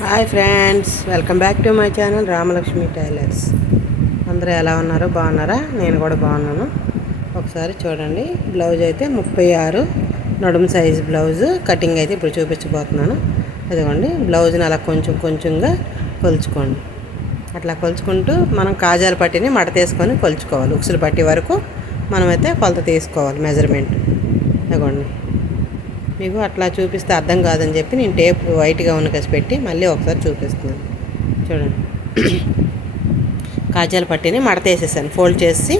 Hi friends welcome back to my channel Ramalakshmi tailors అందరూ ఎలా ఉన్నారో? బాగున్నారా? నేను కూడా బాగున్నాను. ఒకసారి చూడండి బ్లౌజ్ అయితే ముప్పై ఆరు నడుము సైజ్ బ్లౌజ్ కటింగ్ అయితే ఇప్పుడు చూపించబోతున్నాను. ఇదిగోండి బ్లౌజ్ని అలా కొంచెం కొంచెంగా కొలుచుకోండి. అట్లా కొలుచుకుంటూ మనం కాజాల పట్టిని మడతేసుకొని కొలుచుకోవాలి. ఉక్సులు పట్టి వరకు మనమైతే కొలత తీసుకోవాలి మెజర్మెంట్ ఇదిగోండి మీకు అట్లా చూపిస్తే అర్థం కాదని చెప్పి నేను టేప్ వైట్గా ఉన్న కసి పెట్టి మళ్ళీ ఒకసారి చూపిస్తున్నాను. చూడండి. కాజాల పట్టిని మడతేసేసాను ఫోల్డ్ చేసి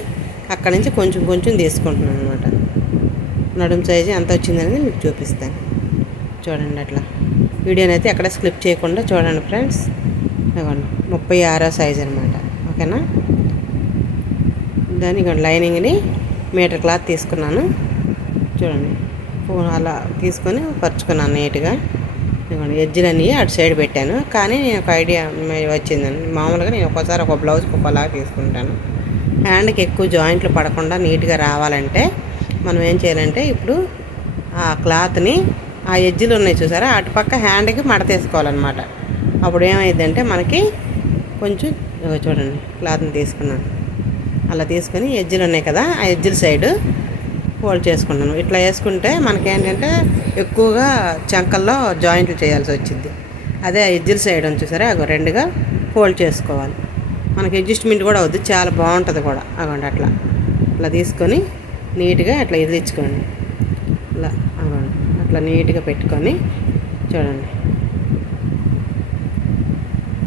అక్కడి నుంచి కొంచెం కొంచెం తీసుకుంటున్నాను అనమాట నడుము సైజు ఎంత వచ్చిందనేది మీకు చూపిస్తాను. చూడండి అట్లా. వీడియోని అయితే ఎక్కడ స్క్లిప్ చేయకుండా చూడండి ఫ్రెండ్స్. ఇదిగోండి. ముప్పై ఆరో సైజ్ అనమాట ఓకేనా? దాని ఇదిగోండి లైనింగ్ని మీటర్ క్లాత్ తీసుకున్నాను. చూడండి. అలా తీసుకొని పరుచుకున్నాను నీట్గా. ఇదిగోండి అటు సైడ్ పెట్టాను. కానీ నేను ఒక ఐడియా వచ్చిందండి. మామూలుగా నేను ఒక్కోసారి ఒక బ్లౌజ్ ఒకలాగా తీసుకుంటాను. హ్యాండ్కి ఎక్కువ జాయింట్లు పడకుండా నీట్గా రావాలంటే మనం ఏం చేయాలంటే ఇప్పుడు ఆ క్లాత్ని ఆ ఎడ్జ్లు ఉన్నాయి చూసారా? అటుపక్క హ్యాండ్కి మడతేసుకోవాలన్నమాట అప్పుడు ఏమైందంటే మనకి కొంచెం చూడండి క్లాత్ని తీసుకున్నాను. అలా తీసుకొని ఎడ్జ్లు ఉన్నాయి కదా ఆ ఎడ్జ్ల సైడు ఫోల్డ్ చేసుకుంటాను ఇట్లా వేసుకుంటే మనకేంటంటే ఎక్కువగా చంకల్లో జాయింట్లు చేయాల్సి వచ్చింది. అదే ఎడ్జిల్ సైడ్ చూసారా? అగో రెండుగా ఫోల్డ్ చేసుకోవాలి. మనకి అడ్జస్ట్మెంట్ కూడా అవుద్ది. చాలా బాగుంటుంది కూడా. అగోండి అట్లా. అట్లా తీసుకొని నీట్గా అట్లా ఇదిలించుకోండి అలా అగోండి. అట్లా నీట్గా పెట్టుకొని చూడండి.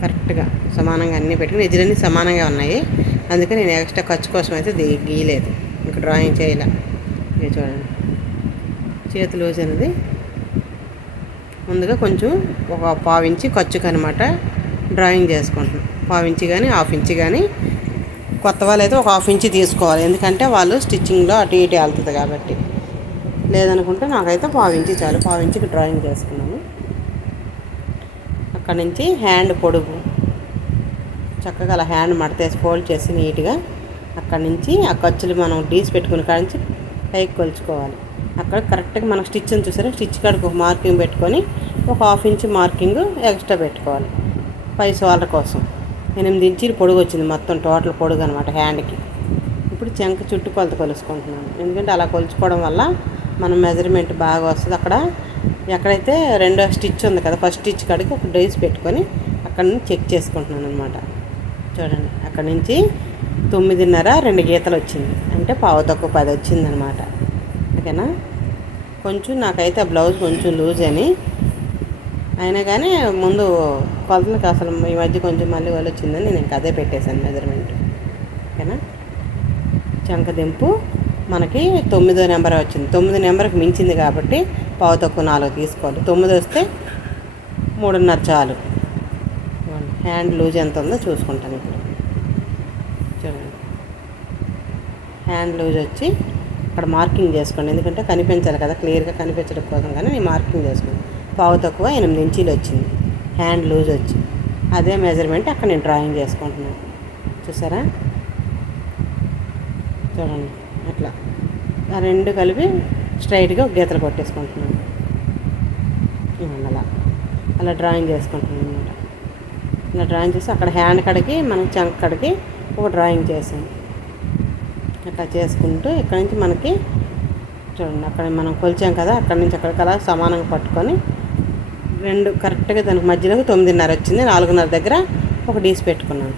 కరెక్ట్గా సమానంగా అన్నీ పెట్టుకుని ఎజ్జలన్నీ సమానంగా ఉన్నాయి. అందుకే నేను ఎక్స్ట్రా ఖర్చు కోసం అయితే గీయలేదు. ఇంకా డ్రాయింగ్ చేయలే. ఇది చూడండి. చేతులు వేసినది. ముందుగా కొంచెం ఒక పావు ఖర్చుకు అనమాట డ్రాయింగ్ చేసుకుంటున్నాం. పావించి కానీ హాఫ్ ఇంచి కానీ కొత్త వాళ్ళు అయితే ఒక హాఫ్ ఇంచి తీసుకోవాలి. ఎందుకంటే వాళ్ళు స్టిచ్చింగ్లో అటు ఇటు వెళ్తుంది కాబట్టి. లేదనుకుంటే నాకైతే పావు చాలు. పావించికి డ్రాయింగ్ చేసుకున్నాను. అక్కడ నుంచి హ్యాండ్ పొడుగు. చక్కగా అలా హ్యాండ్ మడతేసి ఫోల్డ్ చేసి నీట్గా అక్కడ నుంచి ఆ ఖర్చులు మనం డీస్ పెట్టుకుని కాడ నుంచి పైకి కొలుచుకోవాలి. అక్కడ కరెక్ట్గా మనకు స్టిచ్ అని చూసారా? స్టిచ్ కాడికి ఒక మార్కింగ్ పెట్టుకొని ఒక హాఫ్ ఇంచ్ మార్కింగ్ ఎక్స్ట్రా పెట్టుకోవాలి. పై సోలర్ కోసం. ఎనిమిది ఇంచులు పొడుగు వచ్చింది మొత్తం టోటల్ పొడుగు అనమాట హ్యాండ్కి. ఇప్పుడు చెంక చుట్టూ కొలత కొలుసుకుంటున్నాను. ఎందుకంటే అలా కొలుచుకోవడం వల్ల మన మెజర్మెంట్ బాగా వస్తుంది. అక్కడ ఎక్కడైతే రెండో స్టిచ్ ఉంది కదా ఫస్ట్ స్టిచ్ కాడికి ఒక డైస్ పెట్టుకొని అక్కడ నుంచి చెక్ చేసుకుంటున్నాను అనమాట చూడండి. అక్కడ నుంచి తొమ్మిదిన్నర రెండు గీతలు వచ్చింది అంటే పావు తక్కువ పది వచ్చింది అనమాట ఓకేనా? కొంచెం నాకైతే ఆ బ్లౌజ్ కొంచెం లూజ్ అని. అయినా కానీ ముందు కొలతలకు అసలు ఈ మధ్య కొంచెం మళ్ళీ వాళ్ళు వచ్చిందని నేను అదే పెట్టేశాను మెజర్మెంట్ ఓకేనా? చంకదింపు మనకి తొమ్మిదో నెంబర్ వచ్చింది. తొమ్మిది నెంబర్కి మించింది కాబట్టి పావు తక్కువ నాలుగు తీసుకోవాలి. తొమ్మిది వస్తే మూడున్నర చాలు. హ్యాండ్ లూజ్ ఎంత ఉందో చూసుకుంటాను ఇప్పుడు చూడండి హ్యాండ్ లూజ్ వచ్చి అక్కడ మార్కింగ్ చేసుకోండి. ఎందుకంటే కనిపించాలి కదా క్లియర్గా కనిపించడం కోసం కానీ నేను మార్కింగ్ చేసుకోండి పావు తక్కువ ఎనిమిది ఇంచీలు వచ్చింది. హ్యాండ్ లూజ్ వచ్చి. అదే మెజర్మెంట్ అక్కడ నేను డ్రాయింగ్ చేసుకుంటున్నాను. చూసారా? చూడండి. అట్లా. ఆ రెండు కలిపి స్ట్రైట్గా గీతలు కొట్టేసుకుంటున్నాను. అలా. అలా డ్రాయింగ్ చేసుకుంటున్నాను అనమాట ఇలా డ్రాయింగ్ చేసి అక్కడ హ్యాండ్ కడికి మనం చంక కడికి ఒక డ్రాయింగ్ చేసాను అట్లా చేసుకుంటూ ఇక్కడ నుంచి మనకి చూడండి అక్కడ మనం కొలిచాం కదా అక్కడ నుంచి అక్కడికి అలా సమానంగా పట్టుకొని రెండు కరెక్ట్గా దానికి మధ్యలోకి తొమ్మిదిన్నర వచ్చింది నాలుగున్నర దగ్గర ఒక డీస్ పెట్టుకున్నాను.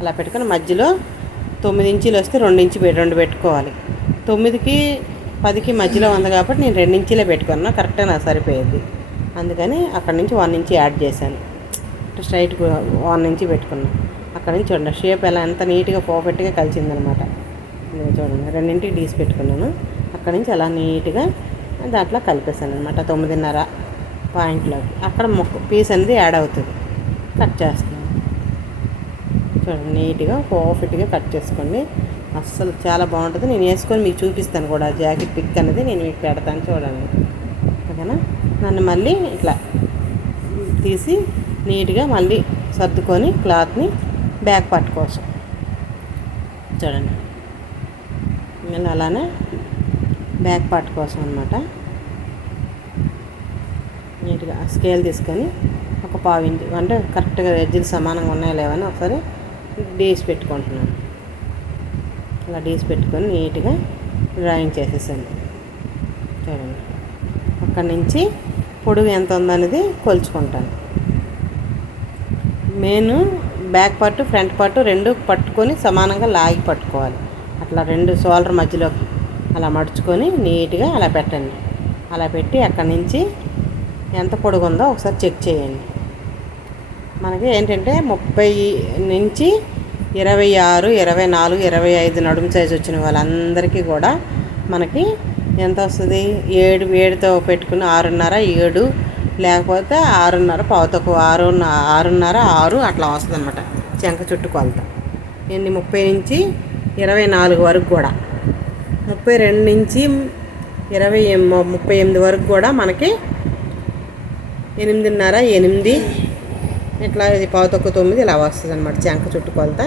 అలా పెట్టుకొని మధ్యలో తొమ్మిది ఇంచీలు వస్తే రెండు ఇంచు రెండు పెట్టుకోవాలి. తొమ్మిదికి పదికి మధ్యలో ఉంది కాబట్టి నేను రెండు ఇంచీలే పెట్టుకున్నా కరెక్ట్గా నాకు సరిపోయేది. అందుకని అక్కడ నుంచి వన్ ఇంచి యాడ్ చేశాను. స్ట్రైట్ వన్ ఇంచి పెట్టుకున్నాను అక్కడ నుంచి చూడండి షేప్ ఎలా ఎంత నీట్గా పర్ఫెక్ట్గా కలిసిందనమాట. నేను చూడండి రెండింటికి డీస్ పెట్టుకున్నాను. అక్కడ నుంచి అలా నీట్గా దాంట్లో కలిపేసాను అనమాట తొమ్మిదిన్నర పాయింట్లోకి అక్కడ మొక్క పీస్ అనేది యాడ్ అవుతుంది. కట్ చేస్తున్నాను. చూడండి నీట్గా పర్ఫెక్ట్గా కట్ చేసుకోండి. అస్సలు చాలా బాగుంటుంది. నేను వేసుకొని మీకు చూపిస్తాను కూడా జాకెట్ పిక్ అనేది నేను మీకు పెడతాను చూడండి. ఓకేనా? నన్ను మళ్ళీ ఇట్లా తీసి నీట్గా మళ్ళీ సర్దుకొని క్లాత్ని బ్యాక్ పార్ట్ కోసం. చూడండి. మళ్ళీ అలానే బ్యాక్ పార్ట్ కోసం అనమాట నీట్గా స్కేల్ తీసుకొని ఒక పావు ఇంచు అంటే కరెక్ట్గా ఎడ్జీలు సమానంగా ఉన్నాయో లేవని ఒకసారి డీస్ పెట్టుకుంటున్నాను. ఇలా డీస్ పెట్టుకొని నీట్గా డ్రాయింగ్ చేసేసాను. చూడండి. అక్కడి నుంచి పొడుగు ఎంత ఉందనేది కొలుచుకుంటాను. Main back part front part రెండు పట్టుకొని సమానంగా లాగి పట్టుకోవాలి. అట్లా రెండు షోల్డర్ మధ్యలో అలా మడుచుకొని నీట్గా అలా పెట్టండి. అలా పెట్టి అక్కడి నుంచి ఎంత పొడుగు ఉందో ఒకసారి చెక్ చేయండి. మనకి ఏంటంటే ముప్పై నుంచి ఇరవై ఆరు ఇరవై నాలుగు ఇరవై ఐదు నడుము సైజు వచ్చిన వాళ్ళందరికీ కూడా మనకి ఎంత వస్తుంది? ఏడు ఏడుతో పెట్టుకుని ఆరున్నర ఏడు లేకపోతే ఆరున్నర పావు తక్కువ ఆరున్న ఆరున్నర ఆరు అట్లా వస్తుంది అనమాట చెంక చుట్టూ కొలత. ఎన్ని? ముప్పై నుంచి ఇరవై నాలుగు వరకు కూడా. ముప్పై రెండు నుంచి ఇరవై ముప్పై ఎనిమిది వరకు కూడా మనకి ఎనిమిదిన్నర ఎనిమిది ఇట్లా ఇది పావు తక్కువ తొమ్మిది ఇలా వస్తుంది అనమాట చెంక చుట్టూ కొలత.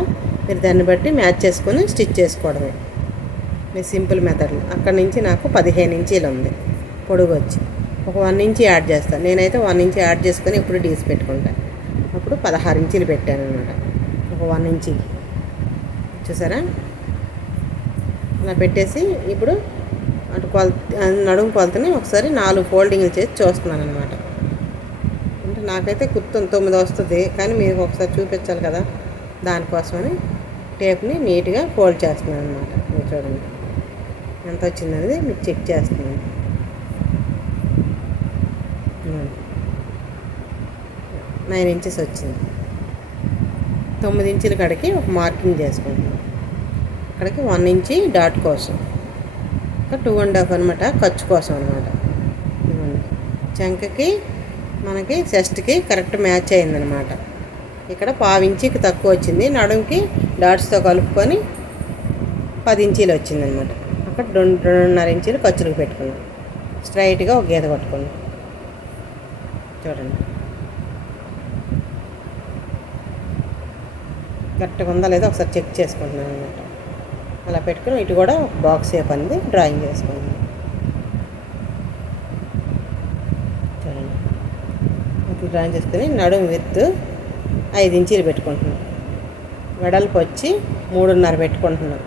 మీరు దాన్ని బట్టి మ్యాచ్ చేసుకొని స్టిచ్ చేసుకోవడమే. మీ సింపుల్ మెథడ్లు అక్కడి నుంచి నాకు పదిహేను ఇంచీలు ఉంది. పొడుగు వచ్చి ఒక వన్ ఇంచ్ యాడ్ చేస్తాను నేనైతే వన్ ఇంచ్ యాడ్ చేసుకొని ఇప్పుడు డీస్ పెట్టుకుంటాను అప్పుడు పదహారు ఇంచీలు పెట్టాను అనమాట ఒక వన్ ఇంచి. చూసారా? అలా పెట్టేసి ఇప్పుడు అటు కొలత నడుము కొలతని ఒకసారి నాలుగు ఫోల్డింగ్లు చేసి చూస్తున్నాను అనమాట అంటే నాకైతే కుర్తం తొమ్మిది వస్తుంది. కానీ మీరు ఒకసారి చూపించాలి కదా దానికోసమని టేప్ని నీట్గా ఫోల్డ్ చేస్తున్నాను అనమాట మీరు చూడండి. ఎంత వచ్చిందనేది మీకు చెక్ చేస్తున్నాను నైన్ ఇంచెస్ వచ్చింది. తొమ్మిది ఇంచుల కాడికి ఒక మార్కింగ్ చేసుకుంటాం అక్కడికి వన్ ఇంచి డాట్ కోసం. ఒక టూ అండ్ హాఫ్ అనమాట ఖర్చు కోసం అనమాట ఇదిగోండి. చంకకి మనకి చెస్ట్కి కరెక్ట్ మ్యాచ్ అయిందనమాట ఇక్కడ పావించికి తక్కువ వచ్చింది. నడుంకి డాట్స్తో కలుపుకొని పది ఇంచీలు వచ్చిందనమాట అక్కడ రెండు రెండున్నర ఇంచీలు ఖర్చులకు పెట్టుకున్నాం. స్ట్రైట్గా ఒక గీత పట్టుకున్నాం. చూడండి. కరెక్ట్గా ఉందా లేదా ఒకసారి చెక్ చేసుకుంటున్నాను అనమాట అలా పెట్టుకుని ఇటు కూడా బాక్స్ షేప్ అనేది డ్రాయింగ్ చేసుకుంటున్నాను చూడండి. ఇట్లా డ్రాయింగ్ చేసుకుని నడుము విత్ ఐదు ఇంచీలు పెట్టుకుంటున్నాం వెడల్పు వచ్చి మూడున్నర పెట్టుకుంటున్నాం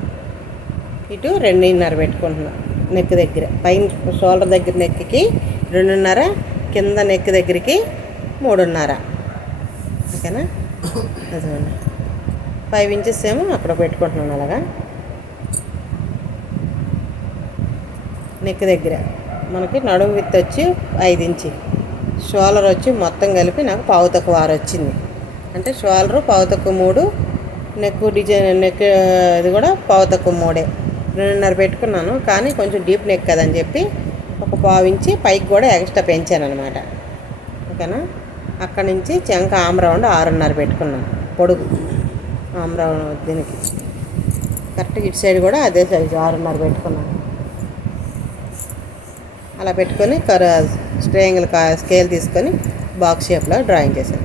ఇటు రెండున్నర పెట్టుకుంటున్నాం నెక్ దగ్గర. పైన షోల్డర్ దగ్గర నెక్కి రెండున్నర కింద నెక్ దగ్గరికి మూడున్నర. ఓకేనా? అదే ఫైవ్ ఇంచెస్ ఏమో అక్కడ పెట్టుకుంటున్నాను అలాగా. నెక్ దగ్గర. మనకి నడుము విత్ వచ్చి ఐదు ఇంచి. షోలర్ వచ్చి మొత్తం కలిపి నాకు పావు వారు ఆరు వచ్చింది. అంటే షోలరు పావు మూడు నెక్ డిజైన్ నెక్ ఇది కూడా పావు మూడే. రెండున్నర పెట్టుకున్నాను. కానీ కొంచెం డీప్ నెక్ కదని చెప్పి ఒక పావు ఇంచి పైకి కూడా ఎక్స్ట్రా పెంచాను అనమాట ఓకేనా? అక్కడి నుంచి చెంక ఆమ్రౌండ్ ఆరున్నర పెట్టుకున్నాను. పొడుగు. ఆమ్రావణం దీనికి కరెక్ట్గా ఇటు సైడ్ కూడా అదే సైజు ఆరున్నర పెట్టుకున్నాను. అలా పెట్టుకొని కర స్ట్రేంగిల్ కా స్కేల్ తీసుకొని బాక్స్ షేప్లో డ్రాయింగ్ చేశాను.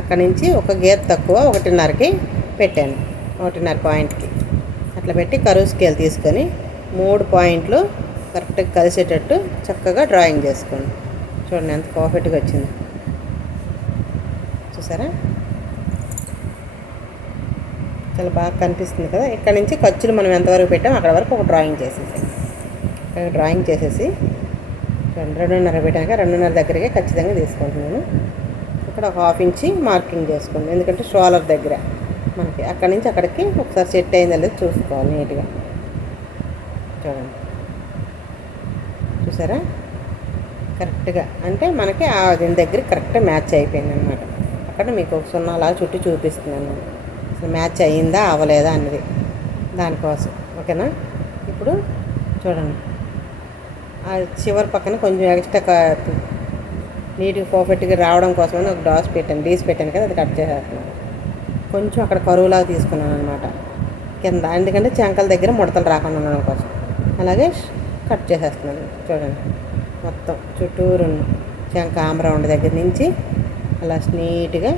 అక్కడ నుంచి ఒక గేర్ తక్కువ ఒకటిన్నరకి పెట్టాను ఒకటిన్నర పాయింట్కి అట్లా పెట్టి కరువు స్కేల్ తీసుకొని మూడు పాయింట్లు కరెక్ట్గా కలిసేటట్టు చక్కగా డ్రాయింగ్ చేసుకోండి చూడండి ఎంత పర్ఫెక్ట్గా వచ్చింది. చూసారా? చాలా బాగా కనిపిస్తుంది కదా. ఇక్కడ నుంచి ఖర్చులు మనం ఎంతవరకు పెట్టాం అక్కడ వరకు ఒక డ్రాయింగ్ చేసేసి డ్రాయింగ్ చేసేసి రెండు రెండున్నర పెట్టాక రెండున్నర దగ్గరికి ఖచ్చితంగా తీసుకుంటున్నాను ఇక్కడ ఒక హాఫ్ ఇంచి మార్కింగ్ చేసుకోండి. ఎందుకంటే షోలర్ దగ్గర మనకి అక్కడి నుంచి అక్కడికి ఒకసారి సెట్ అయిందో లేదో చూసుకోవాలి నీట్గా. చూడండి. చూసారా? కరెక్ట్గా అంటే మనకి ఆ దీని దగ్గర కరెక్ట్గా మ్యాచ్ అయిపోయింది అనమాట అక్కడ మీకు ఒక సున్నాలా చుట్టూ చూపిస్తున్నాను అసలు మ్యాచ్ అయ్యిందా అవ్వలేదా అన్నది దానికోసం. ఓకేనా? ఇప్పుడు చూడండి. ఆ చివరి పక్కన కొంచెం ఎక్స్ట్రా నీట్గా పర్ఫెక్ట్గా రావడం కోసం ఒక డాస్ పెట్టాను డీస్ పెట్టాను కదా అది కట్ చేసేస్తున్నాను. కొంచెం అక్కడ కరువులాగా తీసుకున్నాను అనమాట కింద ఎందుకంటే చెంకల దగ్గర ముడతలు రాకుండా ఉండడం కోసం. అలాగే కట్ చేసేస్తున్నాను చూడండి. మొత్తం చుట్టూరు చెంక ఆమ్రౌండ్ దగ్గర నుంచి అలా నీట్గా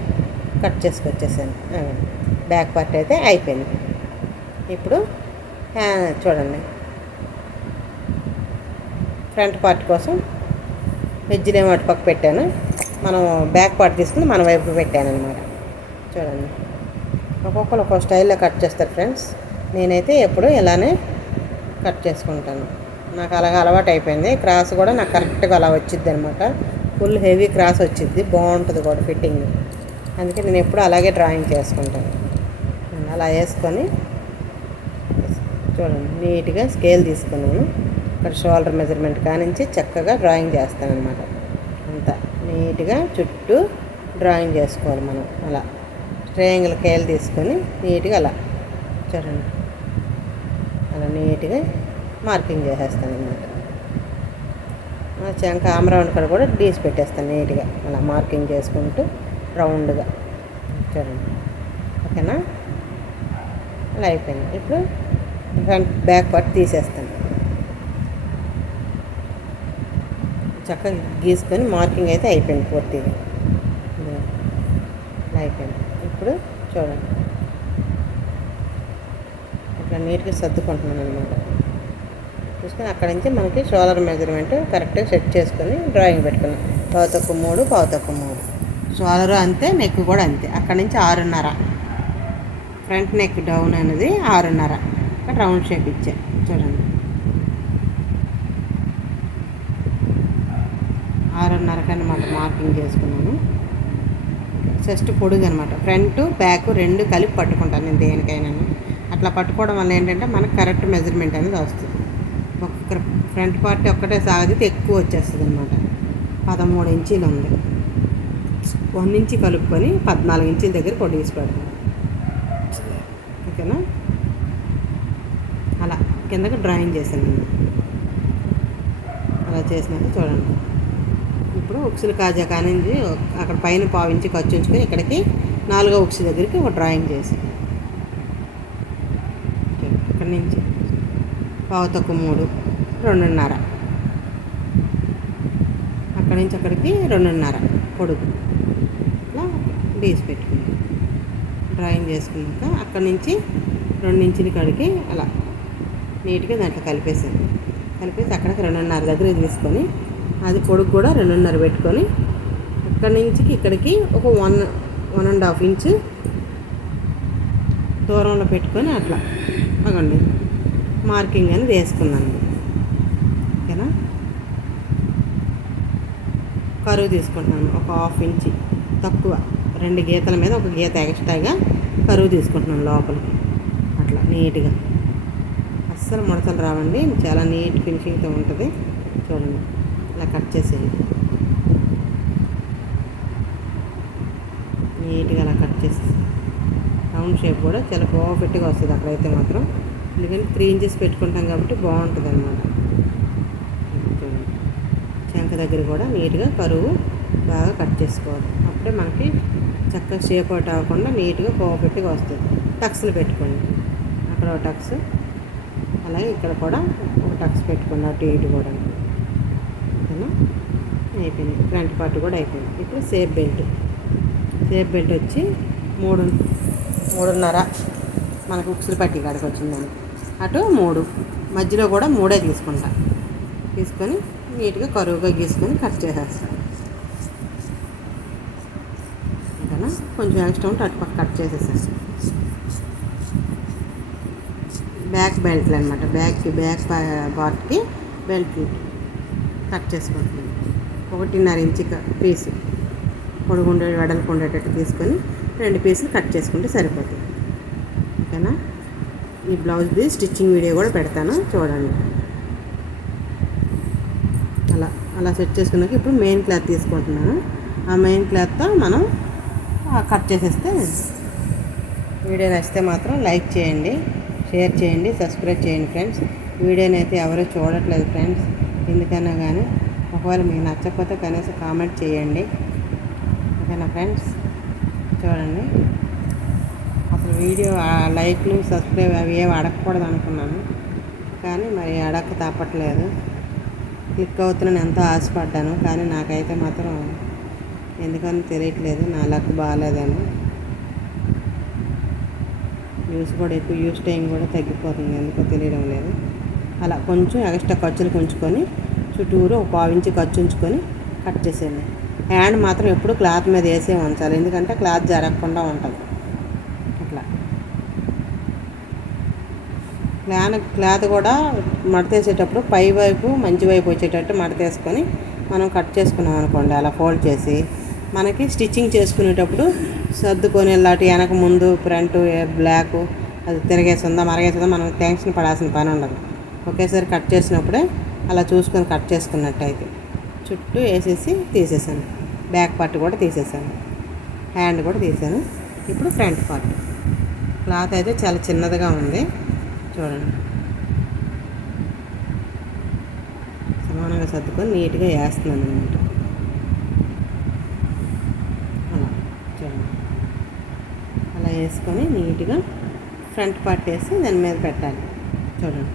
కట్ చేసుకొచ్చేసాను. అదండి. బ్యాక్ పార్ట్ అయితే అయిపోయింది. ఇప్పుడు చూడండి. ఫ్రంట్ పార్ట్ కోసం వెజ్జినేమో అటు పక్క పెట్టాను. మనం బ్యాక్ పార్ట్ తీసుకుని మన వైపు పెట్టాను అనమాట చూడండి. ఒక్కొక్కరు ఒక్కొక్క స్టైల్లో కట్ చేస్తారు ఫ్రెండ్స్. నేనైతే ఎప్పుడు ఇలానే కట్ చేసుకుంటాను. నాకు అలాగ అలవాటు అయిపోయింది. క్రాస్ కూడా నాకు కరెక్ట్గా అలా వచ్చింది అనమాట ఫుల్ హెవీ క్రాస్ వచ్చింది బాగుంటుంది కూడా ఫిట్టింగ్. అందుకే నేను ఎప్పుడు అలాగే డ్రాయింగ్ చేసుకుంటాను. అలా వేసుకొని చూడండి నీట్గా స్కేల్ తీసుకున్నాను. ఇక్కడ షోల్డర్ మెజర్మెంట్ కానించి చక్కగా డ్రాయింగ్ చేస్తాను అనమాట అంతా నీట్గా చుట్టూ డ్రాయింగ్ చేసుకోవాలి మనం అలా ట్రయాంగిల్ కేలు తీసుకొని నీట్గా అలా చూడండి. అలా నీట్గా మార్కింగ్ చేసేస్తాను అనమాట చంక ఆమరౌండ్ కాడ కూడా డీస్ పెట్టేస్తాను నీట్గా అలా మార్కింగ్ చేసుకుంటూ రౌండ్గా. చూడండి. ఓకేనా? అలా అయిపోయింది. ఇప్పుడు ఫ్రంట్ బ్యాక్ పార్ట్ తీసేస్తాను. చక్కగా గీసుకొని మార్కింగ్ అయితే అయిపోయింది పూర్తిగా. ఇలా అయిపోయింది. ఇప్పుడు చూడండి. ఇట్లా నీట్గా సర్దుకుంటున్నాను అనమాట చూసుకొని అక్కడ నుంచి మనకి షోలర్ మెజర్మెంట్ కరెక్ట్గా సెట్ చేసుకొని డ్రాయింగ్ పెట్టుకున్నాం. పావు తక్కువ మూడు పావు తక్కువ మూడు. షోలరు అంతే నెక్ కూడా అంతే. అక్కడ నుంచి ఆరున్నర. ఫ్రంట్ నెక్ డౌన్ అనేది ఆరున్నర. రౌండ్ షేప్ ఇచ్చా. చూడండి. ఆరున్నరకు అనమాట మార్కింగ్ చేసుకున్నాను. జస్ట్ పొడుగు అనమాట ఫ్రంట్ బ్యాక్ రెండు కలిపి పట్టుకుంటాను నేను దేనికైనా అట్లా పట్టుకోవడం వల్ల ఏంటంటే మనకు కరెక్ట్ మెజర్మెంట్ అనేది వస్తుంది. ఒక్క ఫ్రంట్ పార్ట్ ఒక్కటే సాగితే ఎక్కువ వచ్చేస్తుంది అనమాట పదమూడు ఇంచీలు ఉంది. వన్ ఇంచి కలుపుకొని పద్నాలుగు ఇంచీల దగ్గర పొడిగిసి పెడతాను. ఓకేనా? అలా కిందకి డ్రాయింగ్ చేశాను నేను. అలా చేసినాక చూడండి. ఇప్పుడు ఉక్సులు కాజా కానించి అక్కడ పైన పావించి ఖర్చు ఉంచుకొని ఇక్కడికి నాలుగో ఉక్సు దగ్గరికి ఒక డ్రాయింగ్ చేసి ఇక్కడ నుంచి పావు తక్కువ మూడు రెండున్నర. అక్కడి నుంచి అక్కడికి రెండున్నర పొడుగు. ఇట్లా డీస్ పెట్టుకుంది డ్రాయింగ్ చేసుకున్నాక అక్కడి నుంచి రెండు ఇంచుల కాడికి అలా నీట్గా దాంట్లో కలిపేసాను కలిపేసి అక్కడికి రెండున్నర దగ్గర తీసుకొని అది పొడుగు కూడా రెండున్నర పెట్టుకొని అక్కడి నుంచి ఇక్కడికి ఒక one one and half inch దూరంలో పెట్టుకొని అట్లా అగండి. మార్కింగ్ అనేది వేసుకున్నాను. ఓకేనా? కరువు తీసుకుంటున్నాను ఒక హాఫ్ ఇంచ్ తక్కువ. రెండు గీతల మీద ఒక గీత ఎక్స్ట్రాగా కరువు తీసుకుంటున్నాను లోపలికి. అట్లా నీట్గా. అస్సలు ముడతలు రావండి. చాలా నీట్ ఫినిషింగ్తో ఉంటుంది. చూడండి. ఇలా కట్ చేసేయండి. నీట్గా అలా కట్ చేసేసి రౌండ్ షేప్ కూడా చాలా పర్ఫెక్ట్గా వస్తుంది అక్కడైతే మాత్రం. ఎందుకంటే త్రీ ఇంచెస్ పెట్టుకుంటాం కాబట్టి బాగుంటుంది అనమాట చూడండి. శంఖ దగ్గర కూడా నీట్గా కరువు బాగా కట్ చేసుకోవాలి. అప్పుడే మనకి చక్కగా షేప్ అవుట్ అవ్వకుండా నీట్గా పర్ఫెక్ట్గా వస్తుంది. టక్స్లు పెట్టుకోండి. అక్కడ ఒక టక్స్. అలాగే ఇక్కడ కూడా ఒక టక్స్ పెట్టుకోండి అటు ఇటు కూడా. ఓకేనా? అయిపోయింది. ఫ్రంట్ పార్ట్ కూడా అయిపోయింది. ఇప్పుడు సేఫ్ బెల్ట్. సేఫ్ బెల్ట్ వచ్చి మూడు మూడున్నర మనకు ఉక్సులు పట్టి కాడికి వచ్చిందని అటు మూడు. మధ్యలో కూడా మూడే తీసుకుంటా. తీసుకొని నీట్గా కరువుగా గీసుకొని కట్ చేసేస్తాను ఓకేనా కొంచెం ఎక్స్ట్రా ఉంటే అటుపక్క కట్ చేసేసేస్తాను బ్యాక్ బెల్ట్లు అనమాట బ్యాక్కి బ్యాక్ పార్ట్కి బెల్ట్ కట్ చేసుకుంటున్నాను ఒకటిన్నర ఇంచి పీసు పొడుగుండే వెడల్పు ఉండేటట్టు తీసుకొని రెండు పీసులు కట్ చేసుకుంటే సరిపోతుంది. ఓకేనా? ఈ బ్లౌజ్ది స్టిచ్చింగ్ వీడియో కూడా పెడతాను. చూడండి. అలా అలా సెట్ చేసుకున్నాక ఇప్పుడు మెయిన్ క్లాత్ తీసుకుంటున్నాను. ఆ మెయిన్ క్లాత్తో మనం కట్ చేసేస్తే వీడియో నచ్చితే మాత్రం లైక్ చేయండి షేర్ చేయండి సబ్స్క్రైబ్ చేయండి ఫ్రెండ్స్. వీడియోని అయితే ఎవరూ చూడట్లేదు ఫ్రెండ్స్. ఎందుకన్నా కానీ ఒకవేళ మీకు నచ్చకపోతే కనీసం కామెంట్ చేయండి. ఓకేనా ఫ్రెండ్స్? చూడండి. అసలు వీడియో లైక్లు సబ్స్క్రైబ్ అవి ఏమి అడగకూడదు అనుకున్నాను. కానీ మరి అడగక తప్పట్లేదు. క్లిక్ అవుతున్నాను ఎంతో ఆశపడ్డాను. కానీ నాకైతే మాత్రం ఎందుకని తెలియట్లేదు నా లక్ బాగాలేదని. యూస్ కూడా ఎక్కువ యూస్ టైం కూడా తగ్గిపోతుంది ఎందుకో తెలియడం లేదు. అలా కొంచెం ఎక్స్ట్రా ఖర్చులు ఉంచుకొని చుట్టూరు ఒక పావించి ఖర్చు ఉంచుకొని కట్ చేసేయండి. హ్యాండ్ మాత్రం ఎప్పుడు క్లాత్ మీద వేసే ఉంచాలి ఎందుకంటే క్లాత్ జరగకుండా ఉంటుంది. అట్లా. క్లాన్ క్లాత్ కూడా మడతేసేటప్పుడు పై వైపు మంచి వైపు వచ్చేటట్టు మడతేసుకొని మనం కట్ చేసుకున్నాం అనుకోండి అలా ఫోల్డ్ చేసి. మనకి స్టిచ్చింగ్ చేసుకునేటప్పుడు సర్దుకొని ఇలాంటి వెనక ముందు ఫ్రంట్ బ్లాక్ అది తిరగేస్తుందా మరగేస్తుందా మనం టెన్షన్ పడాల్సిన పని ఉండదు. ఒకేసారి కట్ చేసినప్పుడే అలా చూసుకొని కట్ చేసుకున్నట్టయితే చుట్టూ వేసేసి తీసేసాను. బ్యాక్ పార్ట్ కూడా తీసేసాను. హ్యాండ్ కూడా తీసాను. ఇప్పుడు ఫ్రంట్ పార్ట్. క్లాత్ అయితే చాలా చిన్నదిగా ఉంది. చూడండి. సమానంగా సర్దుకొని నీట్గా వేస్తున్నాను అనమాట అలా చూడండి అలా వేసుకొని నీట్గా ఫ్రంట్ పార్ట్ వేసి దాని మీద పెట్టాలి. చూడండి.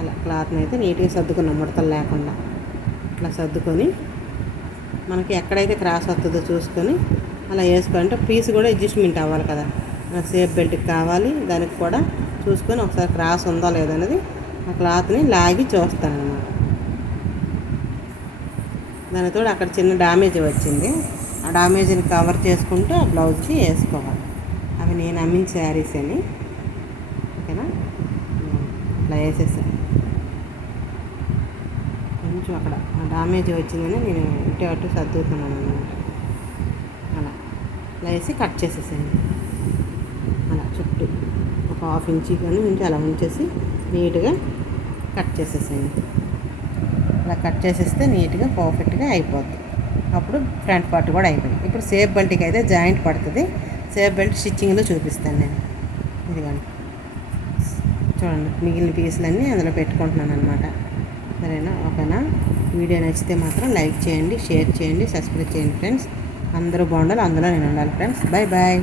అలా క్లాత్ని అయితే నీట్గా సర్దుకున్నాం ముడతలు లేకుండా. అట్లా సర్దుకొని మనకి ఎక్కడైతే క్రాస్ వస్తుందో చూసుకొని అలా వేసుకోవాలంటే పీస్ కూడా అడ్జస్ట్మెంట్ అవ్వాలి కదా. సేఫ్ బెల్ట్కి కావాలి దానికి కూడా చూసుకొని ఒకసారి క్రాస్ ఉందా లేదనేది ఆ క్లాత్ని లాగి చూస్తాను దానితో అక్కడ చిన్న డ్యామేజ్ వచ్చింది. ఆ డ్యామేజ్ని కవర్ చేసుకుంటూ ఆ బ్లౌజ్కి వేసుకోవాలి. నేను అమ్మిన శారీస్ అని. ఓకేనా? ఇట్లా వేసేసాను కొంచెం అక్కడ డామేజ్ డ్యామేజ్ వచ్చిందని నేను ఇటు అటు సర్దుతున్నాను అనమాట అలా. అలా వేసి కట్ చేసేసాను అలా చుట్టూ ఒక హాఫ్ ఇంచ్ కానీ ఉంచి అలా ఉంచేసి నీట్గా కట్ చేసేసాను అలా కట్ చేసేస్తే నీట్గా పర్ఫెక్ట్గా అయిపోద్ది. అప్పుడు ఫ్రంట్ పార్ట్ కూడా అయిపోయింది. ఇప్పుడు సేఫ్ బల్టీకి అయితే జాయింట్ పడుతుంది. సేఫ్ బెల్ట్ స్టిచ్చింగ్లో చూపిస్తాను నేను. ఇదిగోండి. చూడండి మిగిలిన పీసులన్నీ అందులో పెట్టుకుంటున్నాను అనమాట సరేనా? ఓకేనా? వీడియో నచ్చితే మాత్రం లైక్ చేయండి షేర్ చేయండి సబ్స్క్రైబ్ చేయండి ఫ్రెండ్స్. అందరూ బాగుండాలి అందులో నేను ఉండాలి ఫ్రెండ్స్. Bye bye